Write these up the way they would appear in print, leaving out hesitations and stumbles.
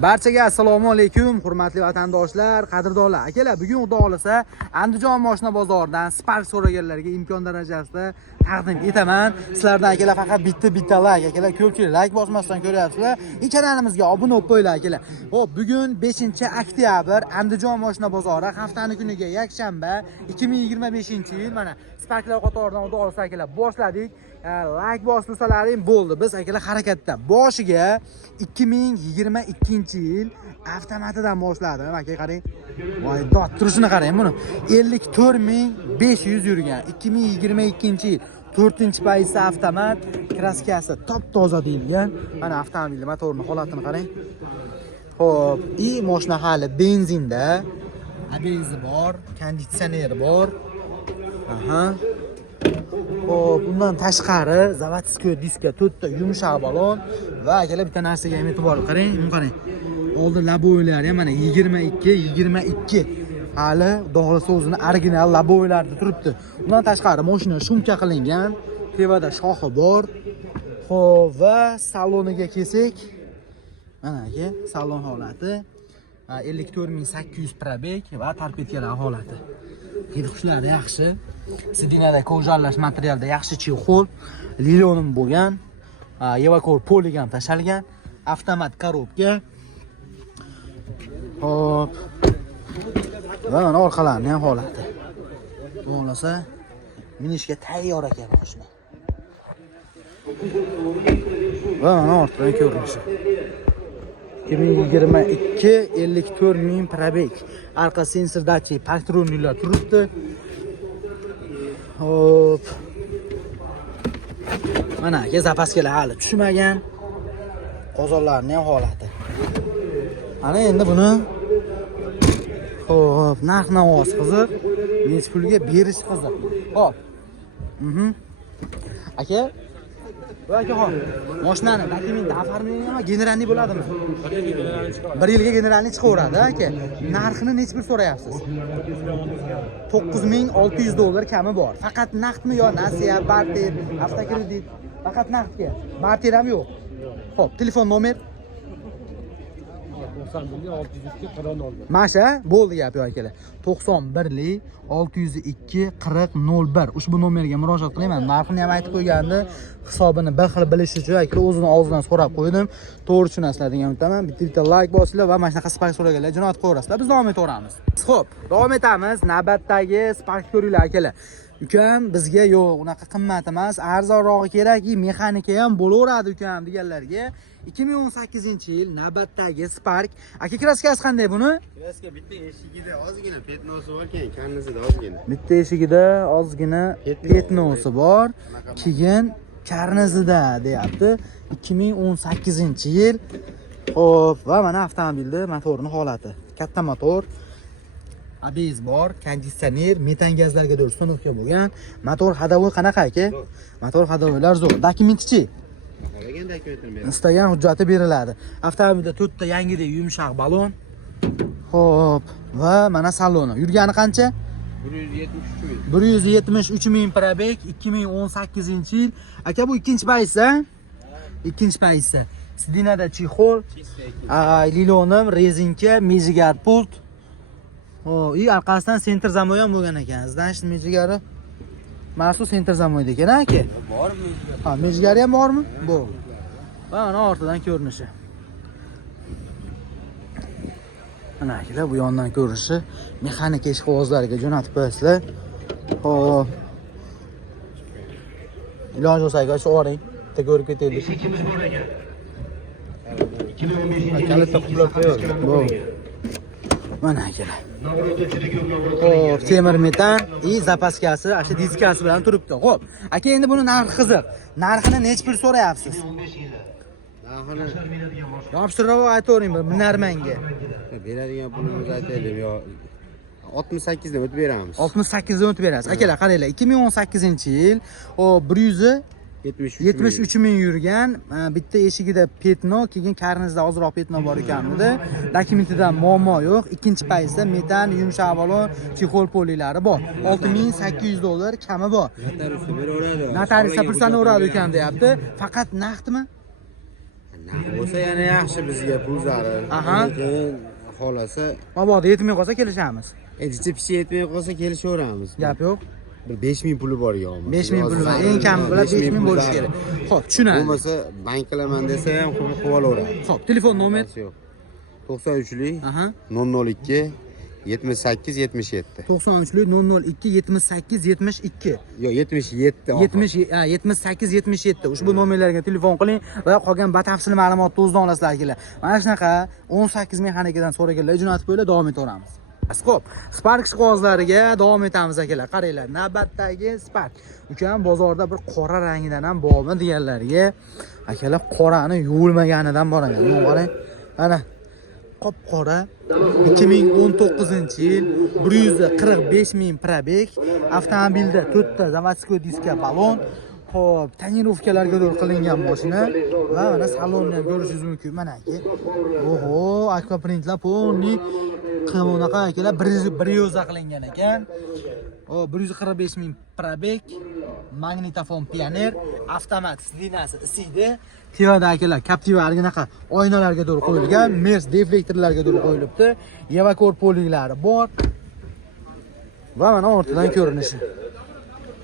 Barchaga assalomu alaykum, hurmatli vatandoshlar, qadrdonlar. Akalar, bugun xudo xolasa Andijon mashina bozoridan Spark so'raganlarga imkon darajasida taqdim etaman. Sizlardan akalar faqat bitta like, akalar ko'pchilik like bosmasdan ko'ryapsizlar. Kanalimizga obuna bo'lib qo'yinglar akalar. Xo'p, bugun 5-oktyabr Andijon mashina bozori, haftaning kuniga yakshanba 2025-yil. Mana Sparklar qatoridan xudo xolasa akalar boshladik. Like boslasalaring bo'ldi. Biz akalar harakatda. Boshiga 2022-yil avtomatidan boshladim. Aka qarang. Voy, dod turishini qarang buni. 54500 yurgan. 2022-yil 4-paysi avtomat, kraskasi top-toza deyilgan. Mana avtomobil motorining holatini qarang. Xo'p, mashina hali benzinda. ABS bor, konditsioner bor. Aha. Xo'p, bundan tashqari zavodskiy diska 4 ta yumshoq balon va akalar bitta narsaga ham e'tibor qarang, buni qarang. Oldin laboylari ham mana 22. Hali dog'lasa o'zini original laboylarda turibdi. Bundan tashqari mashina shumka qilingan, tevada shoxi bor. Xo'p, va saloniga kelsak, mana aka, salon holati 54800 probeg va torpedkalar holati. Hid-xushlari yaxshi. Sidinada ko'jalash materialda yaxshi chexol, lilonim bo'lgan. Evakor poligon tashalgan, avtomat korobka. Hop. Va mana orqalarining ham holati. Bo'lmasa, minishga tayyor ekan mashina. Va mana ortdan ko'rinishi. 2022 54000 probeg. Arqa sensor datchik, paktronlar turibdi. Hop. Mana aka zapaskalar hali tushmagan. Qozonlarning ham holati. Ana endi buni hop, narx-navoz qiziq, necha pulga berish qiziq. Hop. Aka, akaxon, mashinani dokumenti оформление generalniy bo'ladimi? 1 yilga generalniy chiqaveradi, aka. Narxini necha pul so'rayapsiz? $9600 kami bor. Faqat naqdmi yo nasiya, barter, avtokredit? Faqat naqdga. Barter ham yo'q. Xo'p, telefon nomer 91-602-4001. Masha, bo'ldi gap yo'q akalar. 91-602-4001. Ushbu nomerga murojaat qilaman. Narxini ham aytib qo'ygandi. Hisobini bir xil bilish uchun akalar o'zini og'zidan so'rab qo'ydim. To'g'ri tushunasizlar degan umiddaman. Bitta like bosinglar va mana shunaqa Spark so'raganlar jo'natib qo'yasizlar. Biz davom etaveramiz. Xo'p, davom etamiz. Navbatdagi Spark ko'ringlar akalar. Ukam bizga yo'q, unaqa qimmat emas, arzonrog'i kerakki, mexanika ham bo'laveradi ukam deganlarga 2018-yil navbatdagi Spark. Aka, kraskasi qanday buni? Kraska bitta eshigida ozgina petnosi bor ekan, karnizida ozgina. Bitta eshigida ozgina petnosi bor, keyin karnizida deyapti. 2018-yil. Xo'p, va mana avtomobilning motorining holati. Katta motor. ABS bor, konditsioner, metan gazlarga do'l uстановka bo'lgan. Motor hadovoy qanaqa aka? Motor hadovoylar zo'r. Dokumenti-chi? Qaragan dokumentini beradi. Istagan hujjati beriladi. Avtomobilda 4 ta yangidek yumshoq balon. Xo'p, va mana saloni. Yurgani qancha? 173 000 probeg, 2018-yil. Aka, bu ikkinchi paysi, ikkinchi paysi. Sidinada chexol, lilonim, rezinka, mejigar pult. Orqasidan senter zamoy ham bo'lgan ekan. Значит, mejigari maxsus senter zamoyda ekan, aka. Bormi? Ha, mejigari ham bormi? Bo'ldi. Va mana ortidan ko'rinishi. Mana akalar, bu yondan ko'rinishi. Mexanika ish qog'ozlariga jo'natib qo'yasizlar. Xo'p. Iloji bo'lsa aka, shu oring. Bitta ko'rib ketaylik. Kalitda qublab qo'yadi. Bo'ldi. Mana akalar. Xo'p, temir metan, zapaskasi, asha diskasi bilan turibdi. Xo'p, aka, endi buni narxi qiziq. Narxini necha pul so'rayapsiz? Narxini Yopishtirib aytavering bir minarmanga. beradigan pulimizni aytaylik yo 68 dan o'tib beramiz. 68 dan o'tib berasiz. Akalar, qaranglar, 2018-yil, o 173 000 yurgan, bitta eshigida petno, keyin karnizda ozroq petno bor ekanmidi. Dokumentida muammo yo'q. Ikkinchi paysda metan, yumshoq balon, chexol polilari bor. $6800 kami bor. Notariusda beraveradi. Notariusda pulsani uradi ekan deyapti. Faqat naqdmi? Bo'lsa yana yaxshi bizga pul zarar. Aha. Lekin xolasa, Mabodo yetmay qolsa kelishamiz. ichi pichi yetmay qolsa kelishaveramiz. Gap yo'q. Bir 5000 puli bor yo'qmi? 5000 puli bor. Eng kami bilan 5000 bo'lishi kerak. Xo'p, tushunadi. Bo'lmasa bank qilaman desa ham qilib olaveradi. Xo'p, telefon nomer. Yo'q. 93lik Aha. 002 78 77. 93lik 002 78 72. Yo'q, 77. 78 77. Ushbu nomerlarga telefon qiling va qolgan batafsil ma'lumotni o'zidan olasizlar akalar. Mana shunaqa 18 mexanikadan so'raganlar jo'natib qo'yinglar, davom etaveramiz. Skop, Spark qog'ozlariga davom etamiz akalar. Qaranglar, navbatdagi Spark. Ukam bozorda bir qora rangidan ham bormi deganlarga, akalar qorani yuvilmaganidan bor ekan. Mana qarang. Mana qop-qora 2019-yil 145 ming probeg, avtomobilda 4 ta заводской diska balon, xo'p, tonirovkalarga do'l qilingan mashina va mana salonni ham ko'rishingiz mumkin. Mana aka. Oho, akvaprintlar polni qimonaqa akalar 100 qilingan ekan. O 145 ming probeg, magnitofon Pioneer, avtomat liniyasi isiydi. Tiyoda akalar Captiva arginaqa oynalarga do'l qo'yilgan, Mers deflektorlarga do'l qo'yilibdi. Evakor poliglari bor. Va mana ortidan ko'rinishi.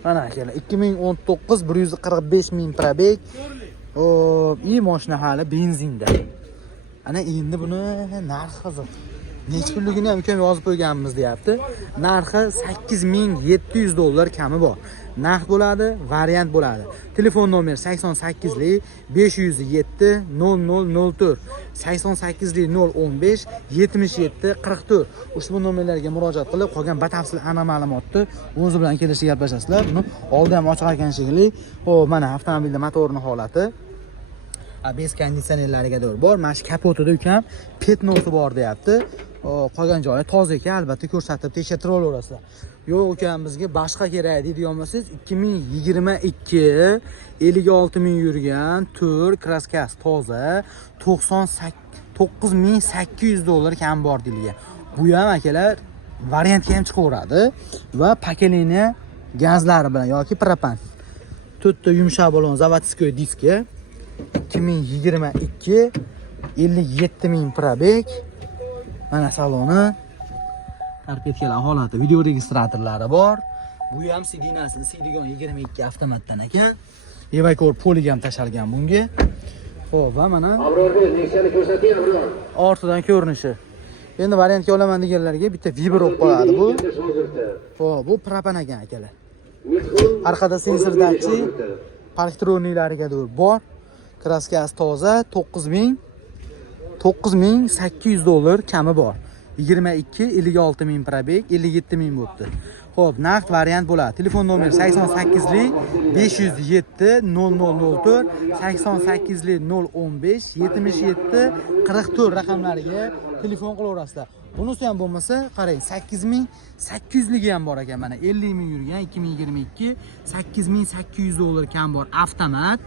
Mana akalar 2019 145 ming probeg. Hop, mashina hali benzinda. Ana endi buni narxi qiziq. Necha pulligini ham ukam yozib qo'yganmiz deyapti. Narxi $8700 kami bor. Naqd bo'ladi, variant bo'ladi. Telefon nomer 88lik 507 0004, 88lik 015 77 44. Ushbu nomerlarga murojaat qilib, qolgan batafsil ma'lumotni o'zi bilan kelishib gaplashasizlar. Buni oldin ham ochiq ekan shekilli. Xo'p, mana avtomobilning motorining holati. ABS konditsionerlariga do'l bor. Mana shu kapotida ukam pet noti bor deyapti. Qolgan joyi toza ekan, albatta ko'rsatib tekshirib olaverasizlar. Yo'q ukam, bizga boshqa kerak deydigan bo'lsangiz 2022 56 ming yurgan tur kraskasi toza $99800 kam bor deyilgan. Bu ham akalar variantga ham chiqaveradi va pokoleniya gazlari bilan yoki propan. 4 ta yumshoq balon заводской diski 2022 57 ming probeg. Mana saloni, karpetkalar holati, video registratorlari bor. Bu ham sidinasi, sidigan 22 avtomatdan ekan. Evakor poliga ham tashalgan bunga. Xo'p, va mana ortidan ko'rinishi. Endi variantga olaman deganlarga bitta vibro olib qoladi bu. Xo'p, bu propan ekan akalar. Orqada sensor datchik, parktroniklariga bor. Kraskasi toza, $9800 kami bor. 22 56 ming probeg, 57 ming bo'libdi. Xo'p, naqd variant bo'ladi. Telefon nomer 88lik 507 0004, 88lik 015 77 44 raqamlariga telefon qilaverasizlar. Bunisi ham bo'lmasa, qarang, 8800 ligi ham bor ekan. Mana 50 ming yurgan 2022 $8800 kam bor avtomat.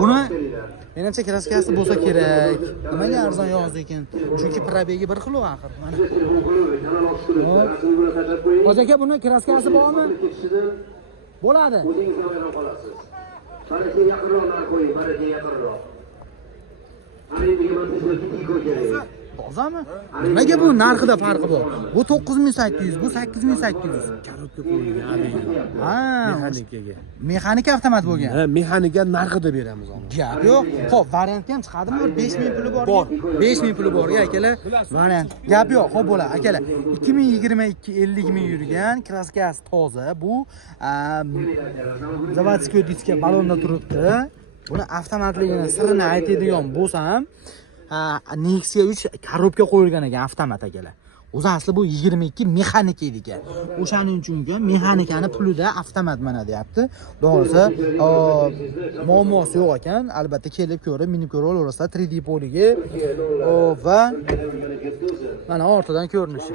Buni menimcha kraskasi bo'lsa kerak. Nimaga arzon yozdi ekan? Chunki probegi 1 xil axir. Mana. Hozir aka, buni kraskasi bormi? Bo'ladi. Baraka yaqinroq qo'ying, baraka yaqinroq. Tozami? Nimaga bu narxida farqi bor? Bu 9800, bu 8800. Karobga qo'yilgan. Ha, mexanikaga. Mexanika avtomat bo'lgan. Ha, mexanika narxida beramiz uni. Gap yo'q. Xo'p, variantga ham chiqadimi? 5000 puli bor. Bor. 5000 puli borga akalar. Variant. Gap yo'q. Xo'p bo'ladi akalar. 2022 50 ming yurgan, kraskasi toza. Bu заводской diska balonda turibdi. Buni avtomatligini sirini aytadigan bo'lsam, Nexia 3 korobka qo'yilgan ekan avtomat akalar. O'zi asli bu 22 mexanika edi ekan. O'shaning uchun mexanikani pulida avtomat mana deyapti. To'g'risi, muammosi yo'q ekan. Albatta kelib ko'rib, minib ko'rib olaverasizlar 3D poliga. Va mana ortidan ko'rinishi.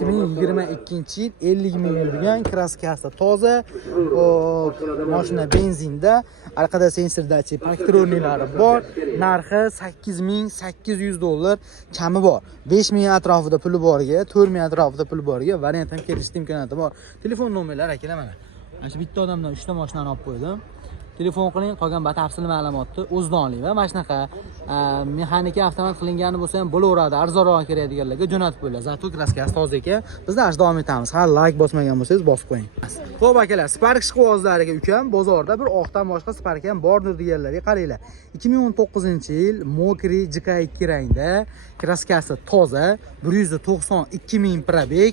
2022-yil 50 ming yurgan, kraskasi toza. Mashina benzinda, orqada sensor datchik, parktroniklari bor. Narxi $8800 kami bor. 5000 atrofida puli bor. 4000 atrofida pul boriga variant ham kelish imkoniyati bor. Telefon nomerlari akalar mana. Mana shu bitta odamdan 3 ta mashinani olib qo'ydim. telefon qiling, qolgan batafsil ma'lumotni o'zidan oling va mana shunaqa mexanika avtomat qilingani bo'lsa ham bo'laveradi, arzonroq kerakdiganlarga jo'natib qo'yinglar. Zato kraskasi toza ekan. Biz dash davom etamiz. Hali like bosmagan bo'lsangiz bosib qo'ying. Xo'p akalar, Spark ishqibozlariga ukam bozorda bir oqdan boshqa Spark ham bordir deganlarga qaranglar. 2019-yil Mokri JK2 rangda, kraskasi toza, 192 ming probeg.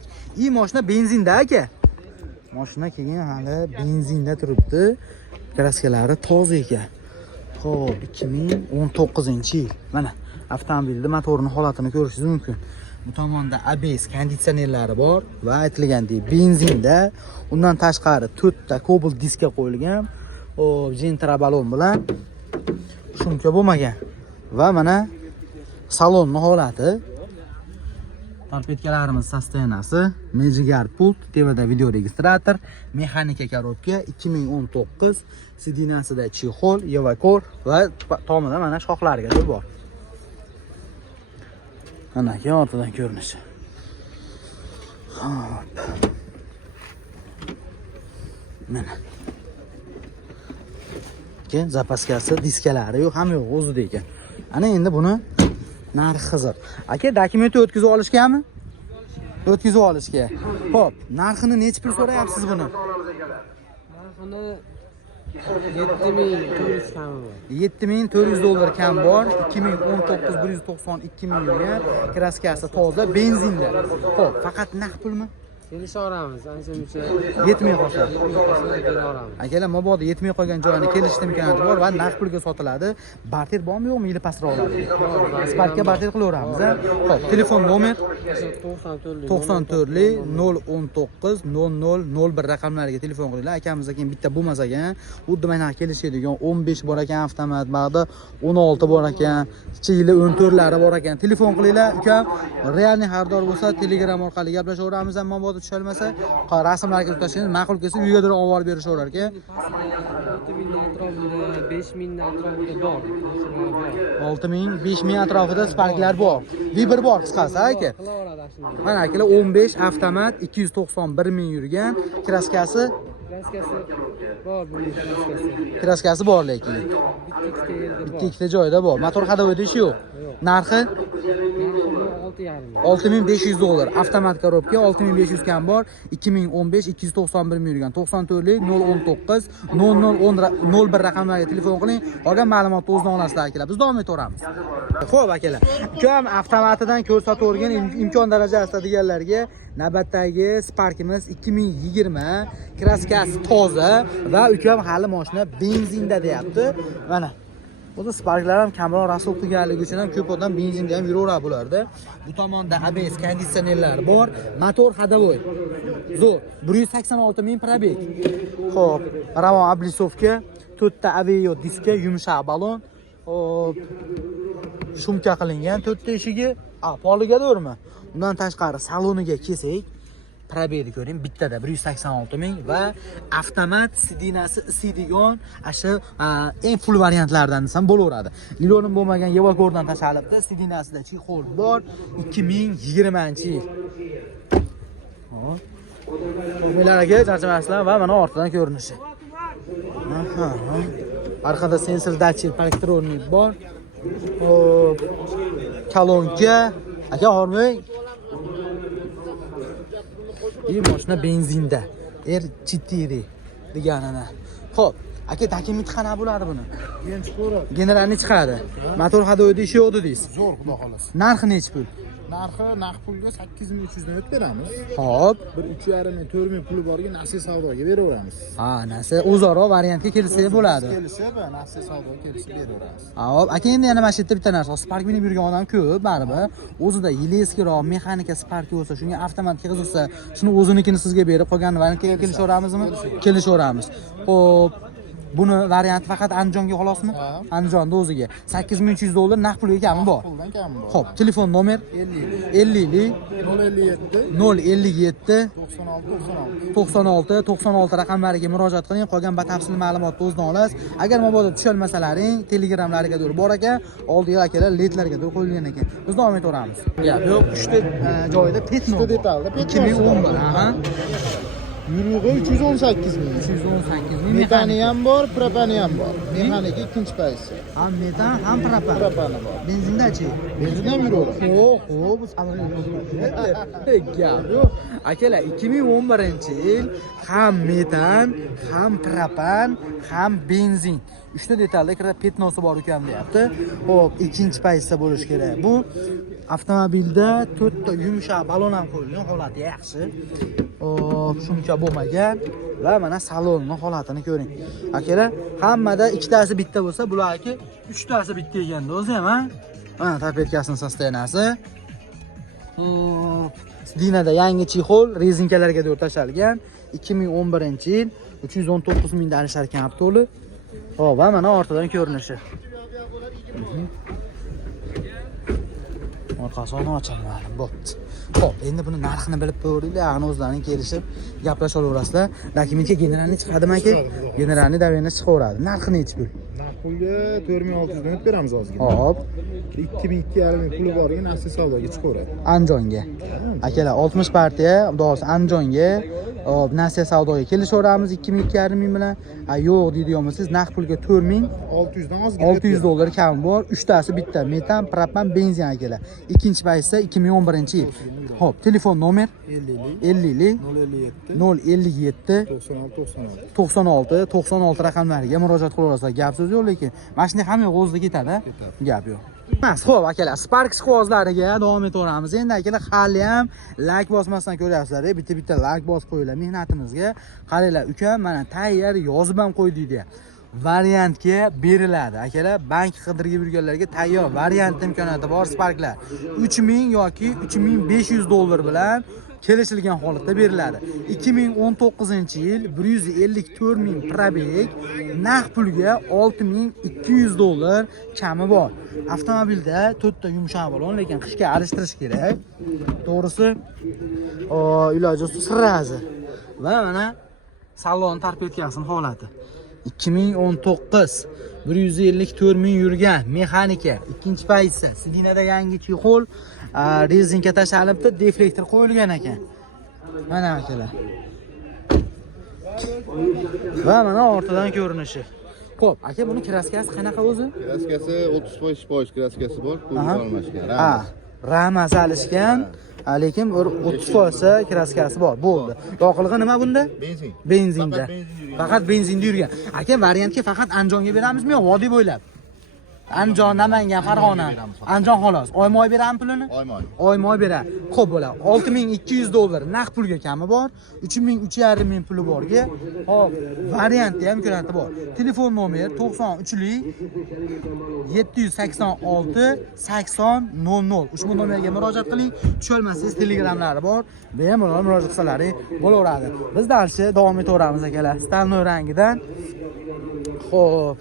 Mashina benzinda aka. Mashina keyin hali benzinda turibdi. Kraskalari toza ekan. Xo'p, 2019-yil. Mana avtomobilning motorining holatini ko'rishingiz mumkin. Bu tomonda ABS konditsionerlari bor va aytilgandek benzinda. Undan tashqari 4 ta Cobalt diska qo'yilgan. Xo'p, Gentra balon bilan shumka bo'lmagan. Va mana salonning holati. Torpedkalarimiz sostenasi, Magic pult, tevada video registrator, mexanika korobka 2019, sidinasida chexol, Evakor va tomida mana shoxlariga bor. Mana aka ortidan ko'rinishi. Hop. Mana. Keyin zapaskasi, diskalari yo'q, ham yo'q o'zida ekan. Ana endi buni narxi qiziq. Aka, dokumentni o'tkazib olishganmi? O'tkazib olishga. Xo'p, narxini necha pul so'rayapsiz buni? Narxini 7400 kam bor. 7400 dollar kam bor. 2019 192 ming yurgan. Kraskasi toza, benzinda. Xo'p, faqat naqd pulmi? Kelishaveramiz, ancha-muncha Yetmay qolsa. beraveramiz. Akalar, mabodo yetmay qolgan joyini kelishni imkoniyati bor va naqd pulga sotiladi. Barter bormi yo'qmi? Yili pastroq oladi. Sparkka barter qilaveramiz. Xo'p, telefon nomer 94 019 0001 raqamlariga telefon qilinglar. Akamiz keyin bitta bo'lmas ekan. Xuddi mana kelishadigan 15 bor ekan avtomat, bag'da 16 bor ekan, ichida 14lari bor ekan. Telefon qilinglar. Uka, realniy xaridor bo'lsa Telegram orqali gaplashaveramiz. Ammo mabodo tushalmasa, rasmlarga tutashingiz ma'qul kelsa uyga olib borib berishaverar ekan. 6000 atrofida bor. 6000, 5000 atrofida Sparklar bor. Viber bor qisqasi aka. Mana akalar 15 avtomat 291 ming yurgan, kraskasi bor, bu kraskasi. Kraskasi bor lekin. Ikkita joyda bor. Motor hadovoyda ishi yo'q. Narxi 6500 dollar. Avtomat korobka 6500 kam bor. 2015 291 ming yurgan. 94 019 0001 raqamlarga telefon qiling. Qolgan ma'lumotni o'zdan olasizlar akalar. Biz davom etaveramiz. Xo'p akalar. Ukam avtomatidan ko'rsatib o'rgan imkon darajasida deganlarga navbatdagi Sparkimiz 2020, kraskasi toza va ukam hali mashina benzinda deyapti. Mana o'zi Sparklar ham kamroq rasul qilganligi uchun ham ko'p odam benzinda ham yuraveradi bularda. Bu tomonda ABS konditsionerlari bor, motor hadovoy. Zo'r, 186 ming probeg. Xo'p, Ravon Ablisovka, 4 ta Aveo diska, yumshoq balon. Xo'p, shumka qilingan 4 ta eshigi, poligadormi? Undan tashqari saloniga kelsak, probegni ko'ring, bittada 186 ming va avtomat sidinasi isidigan, asha eng full variantlardan desam bo'laveradi. Lilonim bo'lmagan Evakordan tashlabdi, sidinasida chexol bor, 2020-yil. Hop. To'g'rilarga charchamaslar va mana ortidan ko'rinishi. Aha. Orqada sensor datchik elektronik bor. Hop. Kolonka, aka hormang. Mashina benzinda. R4 deganini. Xo'p, aka dokument qana bo'ladi buni? Generalni chiqadi. Motor hadovoyda ishi yo'qdi deysiz. Zo'r, xudo xolasa. Narxi necha pul? Narxi naqd pulga 8300 dan o'tib beramiz. Xo'p. Bir 3,5 ming, 4 ming puli borga nasiy savdoga beraveramiz. Ha, nasiy o'zaro variantga kelsa bo'ladi. Kelsa, nasiy savdoga kelsa beraveramiz. Xo'p, aka endi yana mana shu yerda bitta narsa, Spark minib yurgan odam ko'p, baribir. O'zida yili eskiroq mexanika Spark bo'lsa, shunga avtomatga qiziqsa, shuni o'zinikini sizga berib, qolgan variantga kelishaveramizmi? Kelishaveramiz. Xo'p. Buni varianti faqat Andijonga xolosmi? Andijonda o'ziga. 8300 dollar naqd pulga kami bor. Puldan kami bor. Xo'p, telefon nomer 50 057 96 raqamlariga murojaat qiling. Qolgan batafsil ma'lumotni o'zdan olasiz. Agar mabodo tushalmasalaring, Telegramlariga bor ekan, oldiga akalar ledlarga qo'yilgan ekan. Biz davom etaveramiz. Gap yo'q, 3 ta joyida Petno. 3 ta detalda Petno. 2011, aha. Yurug'i 318 ming. 318 ming. Metani ham bor, propani ham bor. Mexanika ikkinchi paysi. Ham metan, ham propan. Propani bor. Benzindachi? Benzin ham yuraveradi. Xo'p, bu samolyot. Gap yo'q. Akalar, 2011-yil ham metan, ham propan, ham benzin. 3 ta detalda kirib petnosi bor ekan deyapti. Xo'p, ikkinchi paytda bo'lish kerak. Bu avtomobilda 4 ta yumshoq balon ham qo'yilgan, holati yaxshi. Hop, shuncha bo'lmagan va mana salonning holatini ko'ring. Akalar, hammada ikkitasi bitta bo'lsa, bularki 3 tasi bitta ekanda o'zi ham, ha? Mana tapetkasining sostoyanasi. Dinada yangi chexol rezinkalarga doğru tashalgan. 2011-yil 319 mingda alishar ekan avtoli. Hop, va mana ortidan ko'rinishi. Orqasini ochaman. Bo'pti. Hop, endi buni narxini bilib ko'ringlar, ani o'zlaring kelishib gaplashib olaverasizlar. Dokumentga generalni chiqadimi aka? Generalni davenni chiqaveradi. Narxi nechi pul? Narx pulga 4600 dan beramiz ozgina. Hop, 22,5 ming puli borgan asli savdoga chiqaveradi. Andijonga. Akalar 60 partiya, doğrusu Andijonga, hop, Nasiya savdoga kelishaveramiz 22,5 ming bilan. Yo'q deydigan siz naqd pulga 4000 600 dan ozgina. 600 dollar kam bor. 3 tasi bitta metan, propan, benzin akalar. Ikkinchi paytda 2011-yil. Hop, telefon nomer 50 057 96 96 raqamlariga murojaat qilaverasizlar. Gap so'z yo'q, lekin mashina ham yo'q, o'zida ketadi. Gap yo'q. Mas, xo'p akalar, Spark qog'ozlariga davom etaveramiz. Endi akalar hali ham like bosmasdan ko'ryapsizlar. Bitta like bosib qo'yinglar mehnatimizga. Qaranglar, ukam mana tayyor yozib ham qo'ydi deydi. Variantga beriladi. Akalar, bank qidirib yurganlarga tayyor variant imkoniyati bor Sparklar. 3000 yoki 3500 dollar bilan kelishilgan holatda beriladi. 2019-yil 154 ming probeg, naqd pulga 6200 dollar kami bor. Avtomobilda 4 ta yumshoq balon, lekin qishga alishtirish kerak. To'g'risi, iloji sirrazi. Va mana salon tarpetkasining holati. 2019 154 ming yurgan mexanika, ikkinchi paytsi, sidinada yangi chexol, rezinka tashalibdi, deflektor qo'yilgan ekan. Mana akalar. Va mana ortidan ko'rinishi. Xo'p, aka, buni kraskasi qanaqa o'zi? Kraskasi 30% kraskasi bor, ko'rib olmashgan. Ramas alishgan, lekin 30% kraskasi bor. Bo'ldi. Yoqilg'i nima bunda? Benzin. Benzinda. Faqat benzinda yurgan. Aka, variantga faqat Andijonga beramizmi yo vodiy bo'ylab? Andijon, Namangan, Farg'ona. Andijon xolos. Oymoy beramiz pulini? Oymoy beradi. Ko'p bo'ladi. 6200 dollar naqd pulga kami bor, 3,5 ming puli borga. Hop, variantda ham ko'radi bor. Telefon nomer 93lik 786 80 00. Ushbu nomerga murojaat qiling. Tusholmasangiz Telegramlari bor. Bemalol murojaat qilsalaring bo'laveradi. Biz darsga davom etaveramiz akalar. Stanoy rangidan. Xo'p.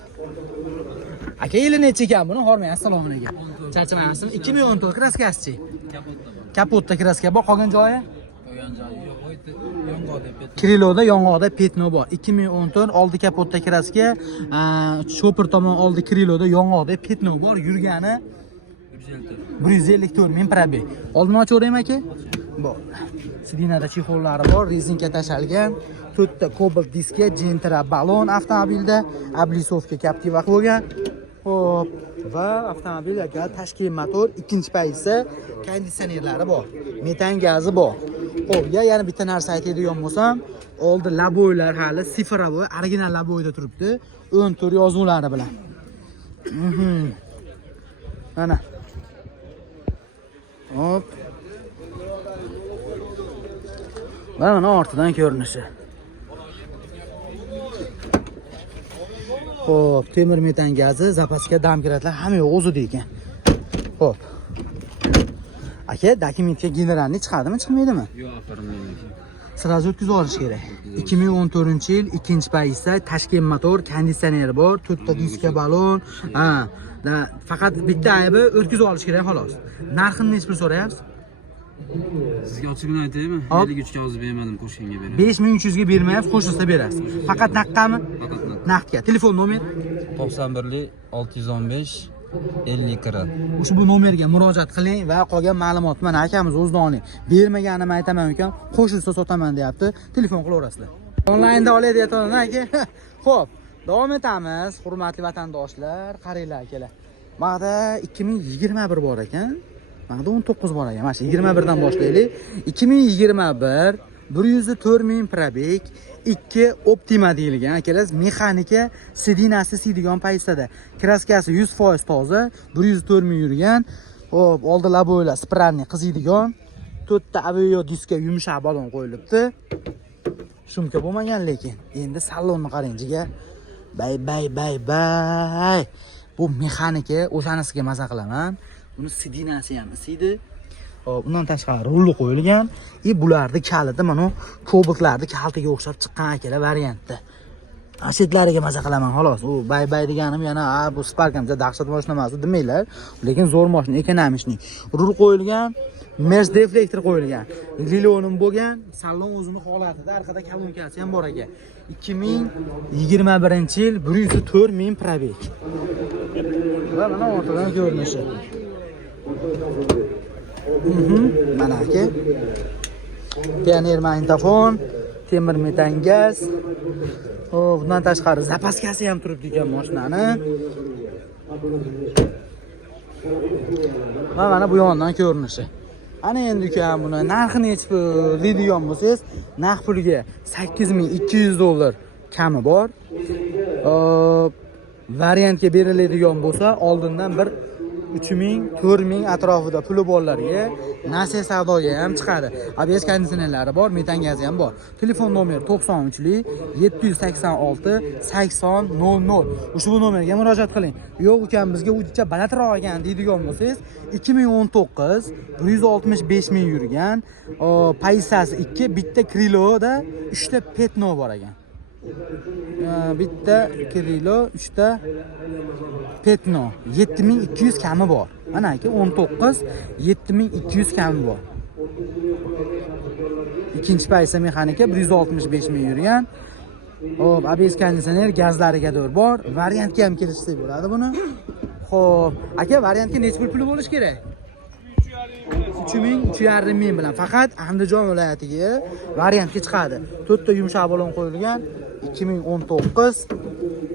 Aka, yili necha ekan buni? Hormang, assalomu alaykum. Charchamayapsizmi? 2014 kraskasi-chi? Kapotda kraska bor, qolgan joyi? Kriloda yong'oqda petno bor. 2014 oldi kapotda kraska, chopper tomon oldi kriloda yong'oqda petno bor. Yurgani 154 ming probeg. Oldin ochaveraymi aka? Bor. Sidinada chexollari bor, rezinka tashalgan. 4 ta Cobalt diska, Gentra balon avtomobilda, Ablisovka Captiva qo'ygan. Hop, va avtomobil aka tashkil motor, ikkinchi paytsa konditsionerlari bor, metan gazi bor. Hop, yana bitta narsa aytadigan bo'lsam, oldi laboylar hali sifrovoy, original laboyda turibdi, 14 yozuvlari bilan. Mana. Hop. Mana ortidan ko'rinishi. Hop, temir metan gazi, zapaska damkiratlar hamma yo'q o'zida ekan. Hop. Aka, dokumentga generalni chiqadimi, chiqmaydimi? Yo'q, oxirmaydi. Sразу o'tkazib olish kerak. 2014-yil ikkinchi paytda tashkil motor, konditsioner bor, 4 ta diska balon, faqat bitta aybi o'tkazib olish kerak xolos. Narxini necha pul so'rayapsiz? Sizga ochig'ini aytaymi? 53 ga yozib bermadim, qo'shganga beraman. 5300 ga bermayapsiz, qo'shilsa berasiz. Faqat naqdmi? Faqat naqd. Naqdga. Telefon nomer 91 615 50 kira. Ushbu nomerga murojaat qiling va qolgan ma'lumotni mana akamiz o'zidan bermaganimni aytaman ekan, qo'shilsa sotaman deyapti. Telefon qilaverasizlar. Onlaynda oladi aytadi aka. Xo'p, davom etamiz. Hurmatli vatandoshlar, qaranglar akalar. Maqda 2021 bor ekan. Maqda 19 bor ekan. Mana shu 21 dan boshlaylik. 2021 104 ming probeg, 2 Optima deyilgan akalar. Mexanika sidinasi siydigan paytda. Kraskasi 100% toza, 104 ming yurgan. Xo'p, oldi laboylar spiralni qiziydigan. 4 ta avio diska yumshoq balon qo'yilibdi. Shumka bo'lmagan lekin. Endi salonni qarang-jiga. Bay. Bu mexanika, o'shanisiga maza qilaman. Buni sidinasi ham isiydi. Hop, undan tashqari rulli qo'yilgan. Bularni kaliti mana Cobaltlarni kalitiga o'xshab chiqqan akalar variantda. Ashetlariga maza qilaman xolos. U bay deganim yana bu Spark ham dahshat mashina emas demanglar. Lekin zo'r mashina, ekonomishnik. Rul qo'yilgan, Merz deflektor qo'yilgan. Lilonim bo'lgan, salon o'zini holatida, orqada kolonkasi ham bor ekan. 2021-yil 104 ming probeg. Va mana ortadan ko'rinishi. Mana aka. Pioneer magnitofon, temir metan gaz. Bundan tashqari zapaskasi ham turibdi ekan mashinani. Mana bu yondan ko'rinishi. Ana endi ukam buni narxini aytib deydigan bo'lsangiz, narx puliga $8200 kami bor. Variantga beriladigan bo'lsa, oldindan bir 3000, 4000 atrofida puli borlarga Nasiya savdoga ham chiqadi. ABS konditsionerlari bor, metan gazi ham bor. Telefon nomeri 93 786 8000. Ushbu nomerga murojaat qiling. Yo'q ukam bizga uncha balandroq ekan deydigan bo'lsangiz, 2019 165 ming yurgan, paysasi 2, bitta Kriloda 3 ta Petno bor ekan. Bitta Krilo, 3 ta Petno, 7200 kami bor. Mana aka 19 7200 kami bor. Ikkinchi paysa mexanika 165 ming yurgan. Xo'p, ABS konditsioner gazlariga bor. Variantga ham kelishsak bo'ladi buni. Xo'p, aka variantga necha pul bo'lish kerak? 3,5 ming bilan faqat Andijon viloyatiga variantga chiqadi. 4 ta yumshoq balon qo'yilgan 2019.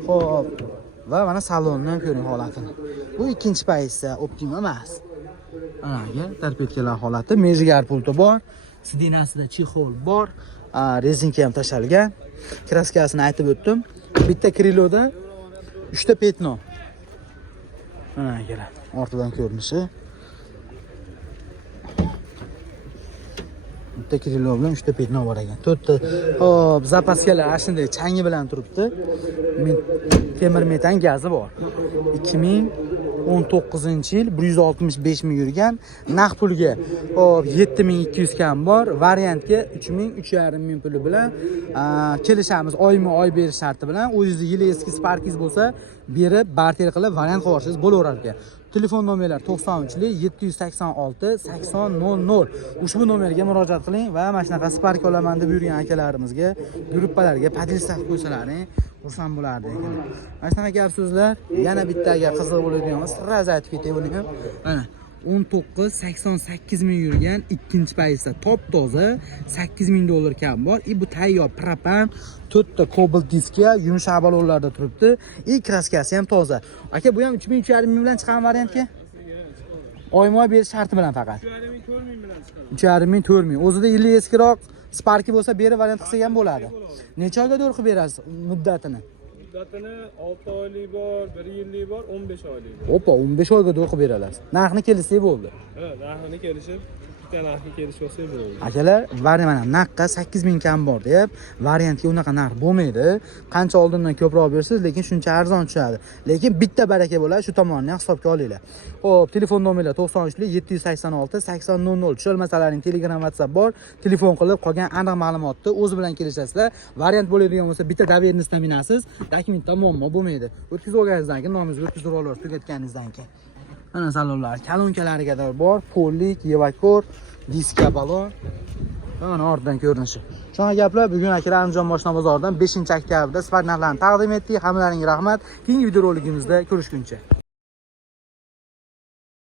Xo'p, va mana salonni ko'ring holatini. Bu ikkinchi paysa Optima emas. Mana aka, torpedkalar holati, mejigar pulti bor, sidinasida chexol bor, rezinka ham tashalgan. Kraskasini aytib o'tdim. Bitta Kriloda 3 ta Petno. Mana aka, ortidan ko'rinishi. Bitta Krilo bilan 3 ta Petno bor ekan. 4 ta hop, zapaskalar shunday changi bilan turibdi. Temir metan gazi bor. 2019-yil 165 ming yurgan, naqd pulga hop 7200 kam bor, variantga 3,5 ming puli bilan kelishamiz. Oyma-oy berish sharti bilan, o'zingizning yili eski Sparkingiz bo'lsa, berib barter qilib variant qo'yarsiz bo'laverar ekan. Telefon nomerlari 93 786 8000. Ushbu nomerga murojaat qiling va mana shunaqa Spark olaman deb yurgan akalarimizga, gruppalarga podlistlar qo'ysalaring, xursand bo'lardi ekan. Mana shunaqa gap so'zlar, yana bittaga qiziq bo'ladigan sirraz aytib ketay buni ham. Mana 1988 ming yurgan ikkinchi paysa top toza $8000 kam bor. Bu tayyor propan 4 ta Cobalt diska yumshoq balonlarda turibdi. Kraskasi ham toza. Aka, bu ham 3,5 ming bilan chiqqan variantga? Oyma berish sharti bilan faqat. 3,5 ming, 4 ming. O'zida yili eskiroq Sparky bo'lsa berib variant qilsak ham bo'ladi. Necha oyga to'g'ri qilib berasiz muddatini? Muddatini 6 oylik bor, 1 yillik bor, 15 oylik. Opa, 15 oyga to'g'ri qilib berasiz. Narxni kelishsak bo'ldi. Ha, narxini kelishib, bitta narxni kelishib olsak bo'ladi. Akalar, variant naqqa 8000 kam bor deb, variantga unaqa narx bo'lmaydi. Qancha oldindan ko'proq bersiz, lekin shuncha arzon tushadi. Lekin bitta baraka bo'ladi, shu tomonni ham hisobga olinglar. Xo'p, telefon nomerlari 93 786 8000. Tushunmasalaring Telegram, WhatsApp bor. Telefon qilib qolgan aniq ma'lumotni o'zi bilan kelishasizlar. Variant bo'ladigan bo'lsa, bitta dovernost minasiz, dokumentda muammo bo'lmaydi. O'tkazib olganingizdan keyin nomingizga o'tkazib olasiz tugatganingizdan keyin. Mana salonlar, kolonkalariga bor, pollik, evakor, diska balon. Mana ortidan ko'rinishi. Shunaqa gaplar, bugun aka Andijon mashina bozoridan 5-oktyabrda Spark narxlarini taqdim etdik. Hammalaringga rahmat. Keyingi videorolikimizda ko'rishguncha.